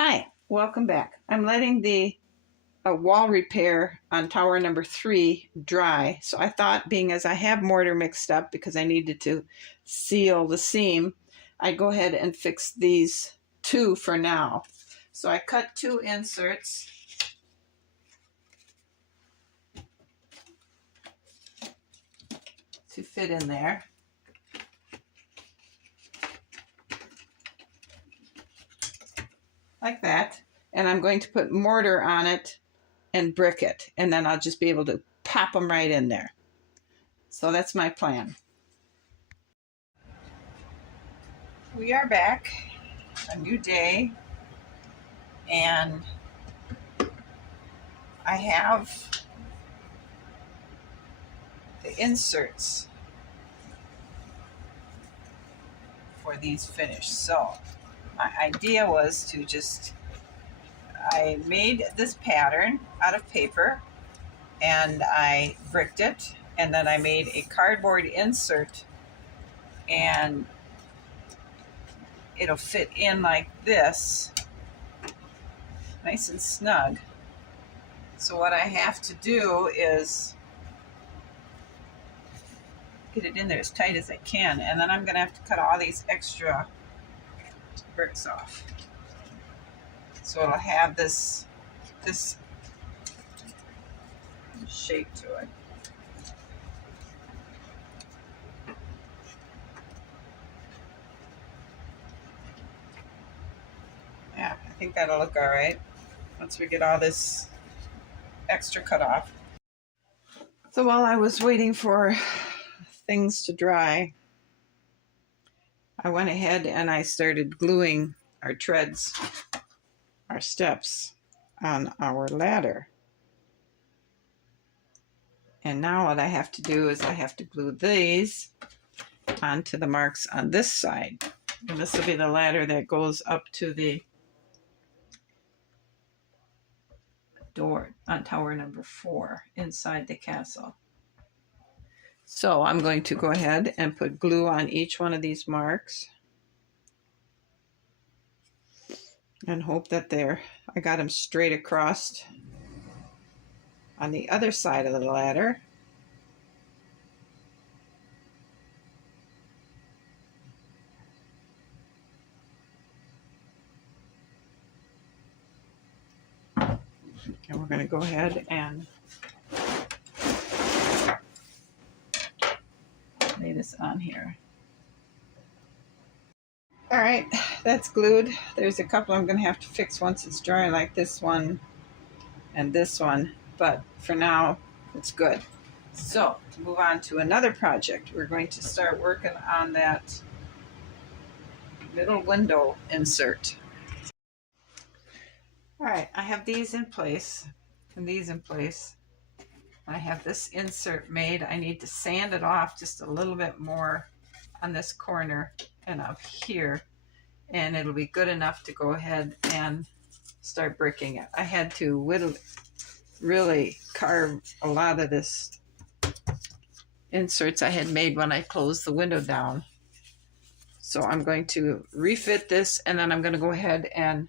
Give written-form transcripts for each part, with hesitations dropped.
Hi, welcome back. I'm letting the wall repair on tower number 3 dry. So I thought, being as I have mortar mixed up because I needed to seal the seam, I'd go ahead and fix these two for now. So I cut 2 inserts. To fit in there. Like that. And I'm going to put mortar on it and brick it, and then I'll just be able to pop them right in there. So that's my plan. We are back, a new day, and I have the inserts for these finished. So my idea was to I made this pattern out of paper and I bricked it, and then I made a cardboard insert, and it'll fit in like this, nice and snug. So what I have to do is get it in there as tight as I can, and then I'm going to have to cut all these extra bricks off. So it'll have this shape to it. Yeah, I think that'll look all right once we get all this extra cut off. So while I was waiting for things to dry, I went ahead and I started gluing our treads, our steps, on our ladder. And now what I have to do is I have to glue these onto the marks on this side. And this will be the ladder that goes up to the door on tower number 4 inside the castle. So I'm going to go ahead and put glue on each one of these marks and hope that I got them straight across on the other side of the ladder. And we're going to go ahead and lay this on here. All right, that's glued. There's a couple I'm going to have to fix once it's dry, like this one and this one, but for now it's good. So to move on to another project, we're going to start working on that middle window insert. All right, I have these in place and these in place. I have this insert made. I need to sand it off just a little bit more on this corner and up here, and it'll be good enough to go ahead and start bricking it. I had to really carve a lot of this inserts I had made when I closed the window down. So I'm going to refit this, and then I'm going to go ahead and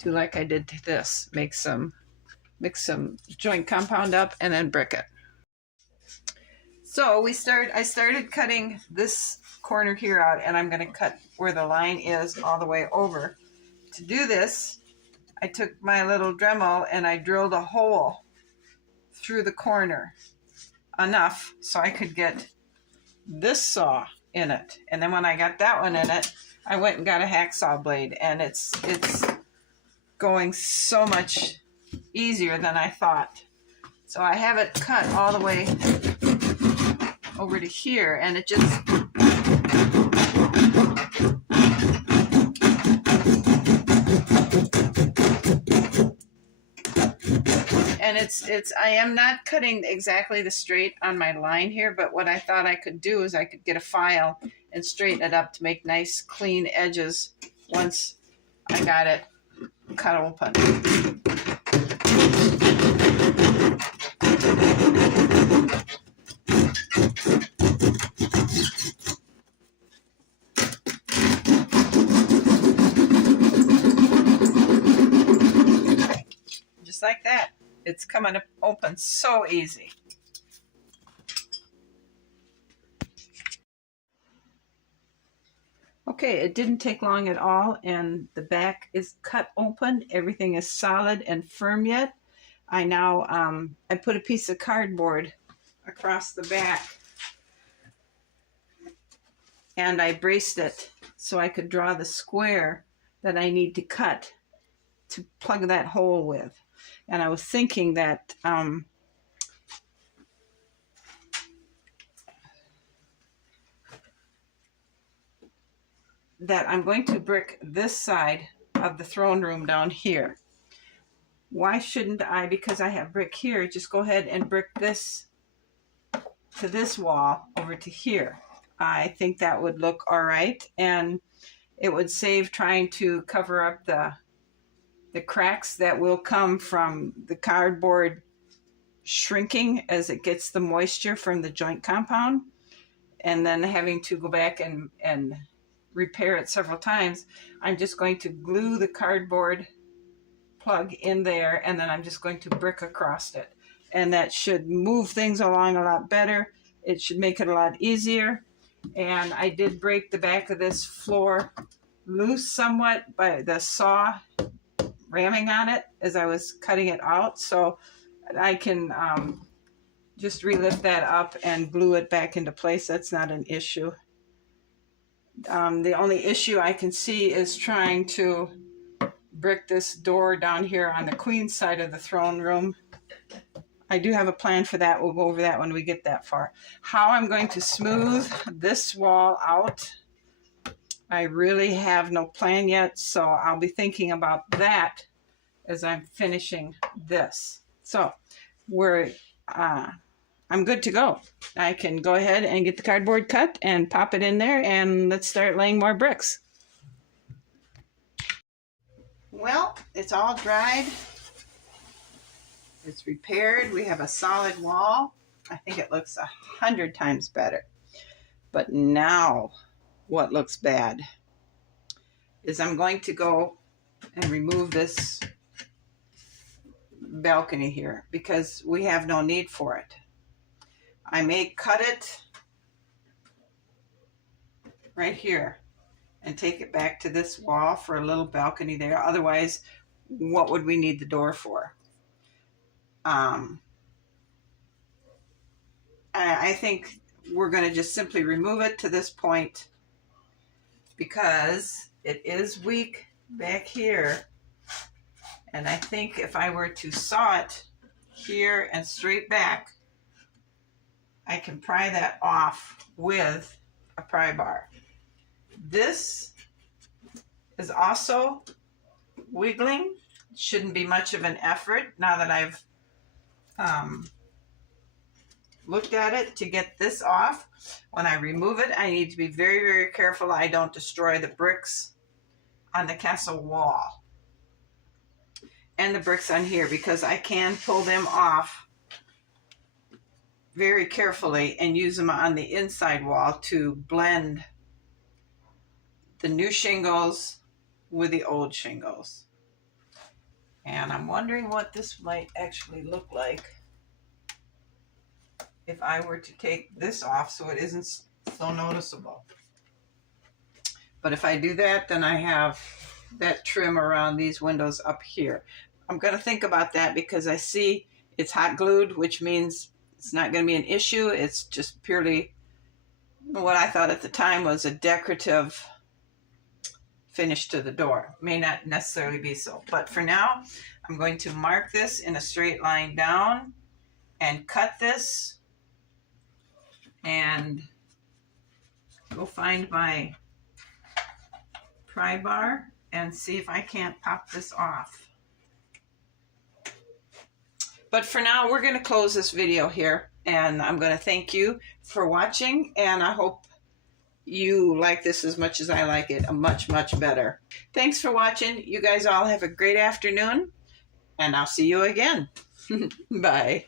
do like I did to this, mix some joint compound up and then brick it. So I started cutting this corner here out, and I'm going to cut where the line is all the way over. To do this, I took my little Dremel and I drilled a hole through the corner, enough so I could get this saw in it. And then when I got that one in it, I went and got a hacksaw blade, and it's going so much easier than I thought. So I have it cut all the way over to here, and it just I am not cutting exactly the straight on my line here, but what I thought I could do is I could get a file and straighten it up to make nice clean edges once I got it cut open. It's coming open so easy. Okay, it didn't take long at all, and the back is cut open. Everything is solid and firm yet. I now, I put a piece of cardboard across the back, and I braced it so I could draw the square that I need to cut to plug that hole with. And I was thinking that I'm going to brick this side of the throne room down here. Why shouldn't I, because I have brick here, just go ahead and brick this to this wall over to here? I think that would look all right, and it would save trying to cover up the cracks that will come from the cardboard shrinking as it gets the moisture from the joint compound, and then having to go back and repair it several times. I'm just going to glue the cardboard plug in there, and then I'm just going to brick across it, and that should move things along a lot better. It should make it a lot easier. And I did break the back of this floor loose somewhat by the saw ramming on it as I was cutting it out, so I can just relift that up and glue it back into place. That's not an issue. The only issue I can see is trying to brick this door down here on the queen side of the throne room. I do have a plan for that. We'll go over that when we get that far. How I'm going to smooth this wall out, I really have no plan yet, so I'll be thinking about that as I'm finishing this. So I'm good to go. I can go ahead and get the cardboard cut and pop it in there, and let's start laying more bricks. Well, it's all dried. It's repaired. We have a solid wall. I think it looks 100 times better. But now what looks bad is I'm going to go and remove this balcony here because we have no need for it. I may cut it right here and take it back to this wall for a little balcony there. Otherwise, what would we need the door for? I think we're going to just simply remove it to this point because it is weak back here. And I think if I were to saw it here and straight back, I can pry that off with a pry bar. This is also wiggling. Shouldn't be much of an effort now that I've looked at it to get this off. When I remove it, I need to be very, very careful I don't destroy the bricks on the castle wall and the bricks on here, because I can pull them off very carefully and use them on the inside wall to blend the new shingles with the old shingles. And I'm wondering what this might actually look like if I were to take this off so it isn't so noticeable. But if I do that, then I have that trim around these windows up here. I'm going to think about that because I see it's hot glued, which means it's not going to be an issue. It's just purely what I thought at the time was a decorative finish to the door. May not necessarily be so. But for now, I'm going to mark this in a straight line down and cut this and go find my pry bar and see if I can't pop this off. But for now, we're going to close this video here, and I'm going to thank you for watching, and I hope you like this as much as I like it, much, much better. Thanks for watching. You guys all have a great afternoon, and I'll see you again. Bye.